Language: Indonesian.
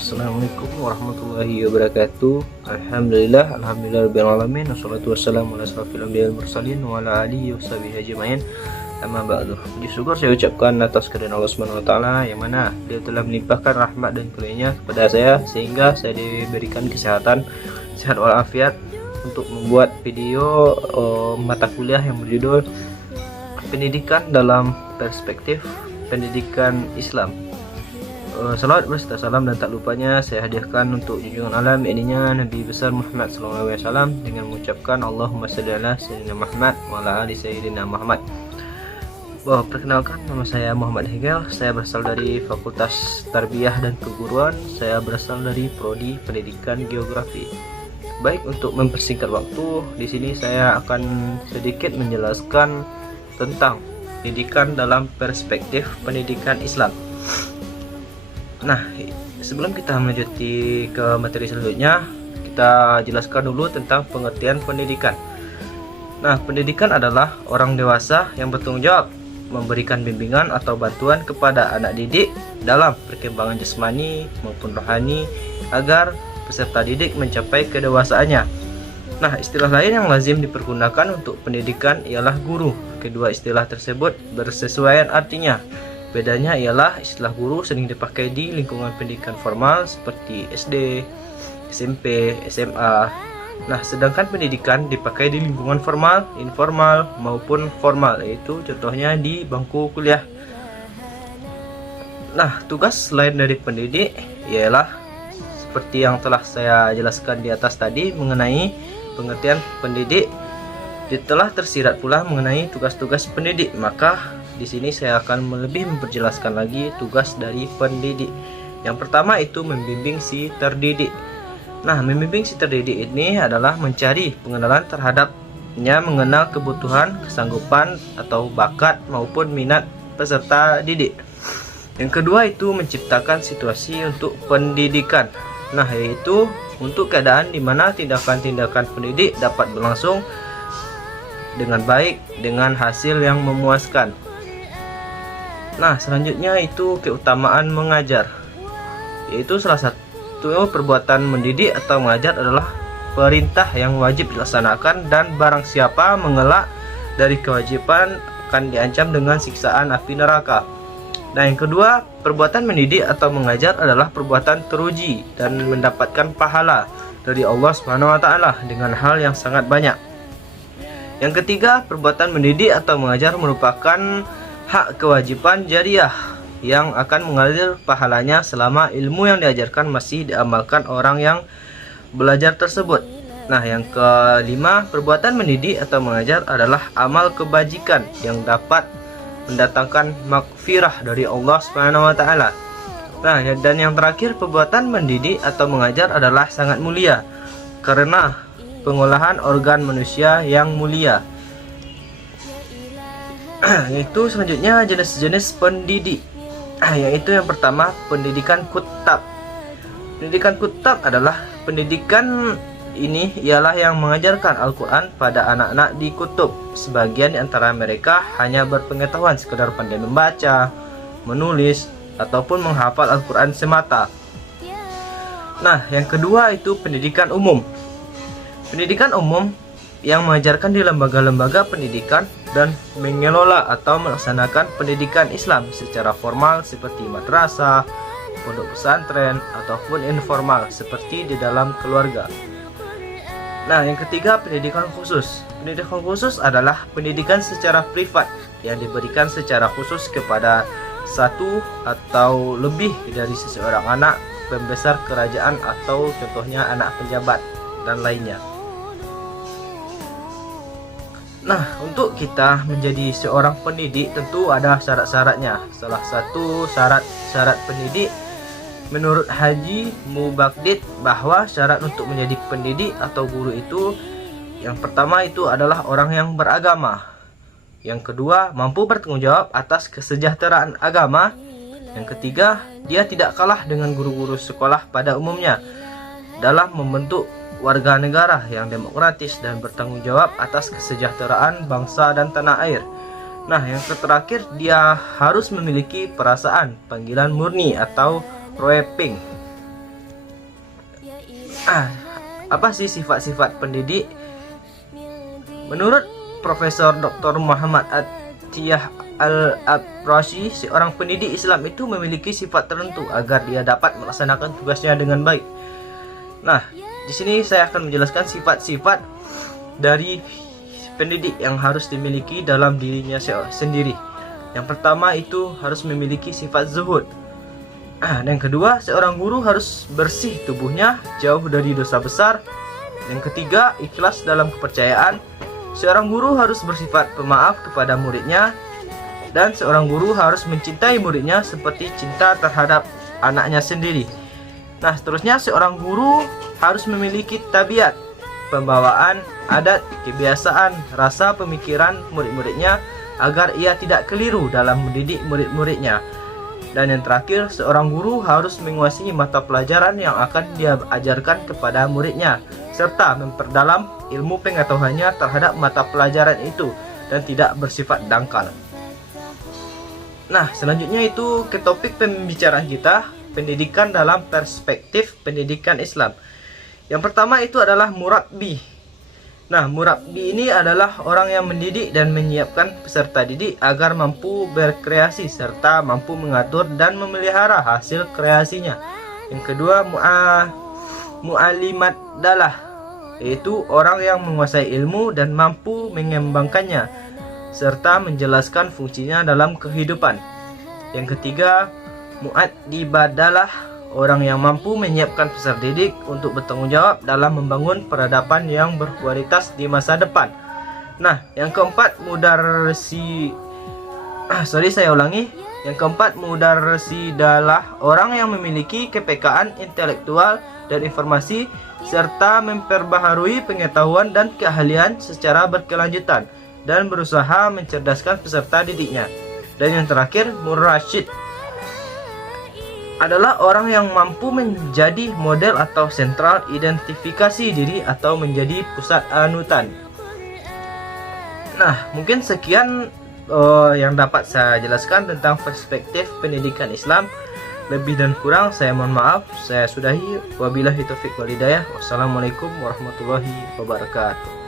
Assalamualaikum warahmatullahi wabarakatuh. Alhamdulillah alamin. Wassalatu wassalamu ala asrofil anbiya wal mursalin wa ala alihi washabihi ajmain. Amma ba'du. Puji syukur saya ucapkan atas kehadiran Allah Subhanahu wa taala yang mana Dia telah melimpahkan rahmat dan karunia kepada saya sehingga saya diberikan kesehatan, sehat walafiat untuk membuat video mata kuliah yang berjudul Pendidikan dalam Perspektif Pendidikan Islam. Salawat berserta salam dan tak lupanya saya hadiahkan untuk junjungan alam yakninya Nabi besar Muhammad SAW dengan mengucapkan Allahumma shalli ala sayyidina Muhammad wa ala ali sayyidina Muhammad. Perkenalkan, nama saya Muhammad Hegel. Saya berasal dari Fakultas Tarbiyah dan Keguruan. Saya berasal dari Prodi Pendidikan Geografi. Baik, untuk mempersingkat waktu, di sini saya akan sedikit menjelaskan tentang pendidikan dalam perspektif pendidikan Islam. Nah, sebelum kita melanjuti ke materi selanjutnya, kita jelaskan dulu tentang pengertian pendidikan. Nah, pendidikan adalah orang dewasa yang bertanggung jawab memberikan bimbingan atau bantuan kepada anak didik dalam perkembangan jasmani maupun rohani agar peserta didik mencapai kedewasaannya. Nah, istilah lain yang lazim dipergunakan untuk pendidikan ialah guru. Kedua istilah tersebut bersesuaian artinya. Bedanya ialah istilah guru sering dipakai di lingkungan pendidikan formal seperti SD, SMP, SMA. Nah, sedangkan pendidikan dipakai di lingkungan formal, informal maupun formal, yaitu contohnya di bangku kuliah. Nah, tugas lain dari pendidik ialah seperti yang telah saya jelaskan di atas tadi mengenai pengertian pendidik. Telah tersirat pula mengenai tugas-tugas pendidik, maka di sini saya akan lebih memperjelaskan lagi tugas dari pendidik. Yang pertama itu membimbing si terdidik. Nah, membimbing si terdidik ini adalah mencari pengenalan terhadapnya, mengenal kebutuhan, kesanggupan atau bakat maupun minat peserta didik. Yang kedua itu menciptakan situasi untuk pendidikan. Nah, yaitu untuk keadaan di mana tindakan-tindakan pendidik dapat berlangsung dengan baik dengan hasil yang memuaskan. Nah, selanjutnya itu keutamaan mengajar, yaitu salah satu perbuatan mendidik atau mengajar adalah perintah yang wajib dilaksanakan dan barang siapa mengelak dari kewajiban akan diancam dengan siksaan api neraka. Nah, yang kedua, perbuatan mendidik atau mengajar adalah perbuatan teruji dan mendapatkan pahala dari Allah Subhanahu wa taala dengan hal yang sangat banyak. Yang ketiga, perbuatan mendidik atau mengajar merupakan hak kewajiban jariah yang akan mengalir pahalanya selama ilmu yang diajarkan masih diamalkan orang yang belajar tersebut. Nah, yang kelima, perbuatan mendidik atau mengajar adalah amal kebajikan yang dapat mendatangkan maghfirah dari Allah Subhanahu wa taala. Nah, dan yang terakhir, perbuatan mendidik atau mengajar adalah sangat mulia karena pengolahan organ manusia yang mulia. Yaitu selanjutnya jenis-jenis pendidik, yaitu yang pertama pendidikan kutab. Pendidikan kutab adalah pendidikan ini ialah yang mengajarkan Al-Quran pada anak-anak di kutub. Sebagian di antara mereka hanya berpengetahuan sekedar pandai membaca, menulis ataupun menghafal Al-Quran semata. Nah, yang kedua itu pendidikan umum. Pendidikan umum yang mengajarkan di lembaga-lembaga pendidikan dan mengelola atau melaksanakan pendidikan Islam secara formal seperti madrasah, pondok pesantren, ataupun informal seperti di dalam keluarga. Nah, yang ketiga pendidikan khusus. Pendidikan khusus adalah pendidikan secara privat yang diberikan secara khusus kepada satu atau lebih dari seseorang anak pembesar kerajaan atau contohnya anak pejabat dan lainnya. Nah, untuk kita menjadi seorang pendidik tentu ada syarat-syaratnya. Salah satu syarat pendidik menurut Haji Mubagdid bahwa syarat untuk menjadi pendidik atau guru itu yang pertama itu adalah orang yang beragama. Yang kedua, mampu bertanggung jawab atas kesejahteraan agama. Yang ketiga, dia tidak kalah dengan guru-guru sekolah pada umumnya dalam membentuk warga negara yang demokratis dan bertanggung jawab atas kesejahteraan bangsa dan tanah air. Nah, yang terakhir, dia harus memiliki perasaan panggilan murni atau roeping. Apa sih sifat-sifat pendidik? Menurut Profesor Dr. Muhammad Atiyah Al-Abrashi, seorang pendidik Islam itu memiliki sifat tertentu agar dia dapat melaksanakan tugasnya dengan baik. Nah, di sini saya akan menjelaskan sifat-sifat dari pendidik yang harus dimiliki dalam dirinya sendiri. Yang pertama itu harus memiliki sifat zuhud. Dan yang kedua, seorang guru harus bersih tubuhnya, jauh dari dosa besar. Yang ketiga, ikhlas dalam kepercayaan. Seorang guru harus bersifat pemaaf kepada muridnya, dan seorang guru harus mencintai muridnya seperti cinta terhadap anaknya sendiri. Nah, seterusnya seorang guru harus memiliki tabiat, pembawaan, adat, kebiasaan, rasa pemikiran murid-muridnya agar ia tidak keliru dalam mendidik murid-muridnya. Dan yang terakhir, seorang guru harus menguasai mata pelajaran yang akan dia ajarkan kepada muridnya, serta memperdalam ilmu pengetahuannya terhadap mata pelajaran itu dan tidak bersifat dangkal. Nah, selanjutnya itu ke topik pembicaraan kita, pendidikan dalam perspektif pendidikan Islam. Yang pertama itu adalah murabbi. Nah, murabbi ini adalah orang yang mendidik dan menyiapkan peserta didik agar mampu berkreasi serta mampu mengatur dan memelihara hasil kreasinya. Yang kedua, mu'alimat dalah, yaitu orang yang menguasai ilmu dan mampu mengembangkannya serta menjelaskan fungsinya dalam kehidupan. Yang ketiga, mu'addibadalah, orang yang mampu menyiapkan peserta didik untuk bertanggung jawab dalam membangun peradaban yang berkualitas di masa depan. Nah, yang keempat, Yang keempat, mudarrisi adalah orang yang memiliki kepekaan intelektual dan informasi serta memperbaharui pengetahuan dan keahlian secara berkelanjutan dan berusaha mencerdaskan peserta didiknya. Dan yang terakhir, murrasyid adalah orang yang mampu menjadi model atau sentral identifikasi diri atau menjadi pusat anutan. Nah, mungkin sekian yang dapat saya jelaskan tentang perspektif pendidikan Islam. Lebih dan kurang saya mohon maaf. Saya sudahi. Wabillahi taufiq wal hidayah. Wassalamualaikum warahmatullahi wabarakatuh.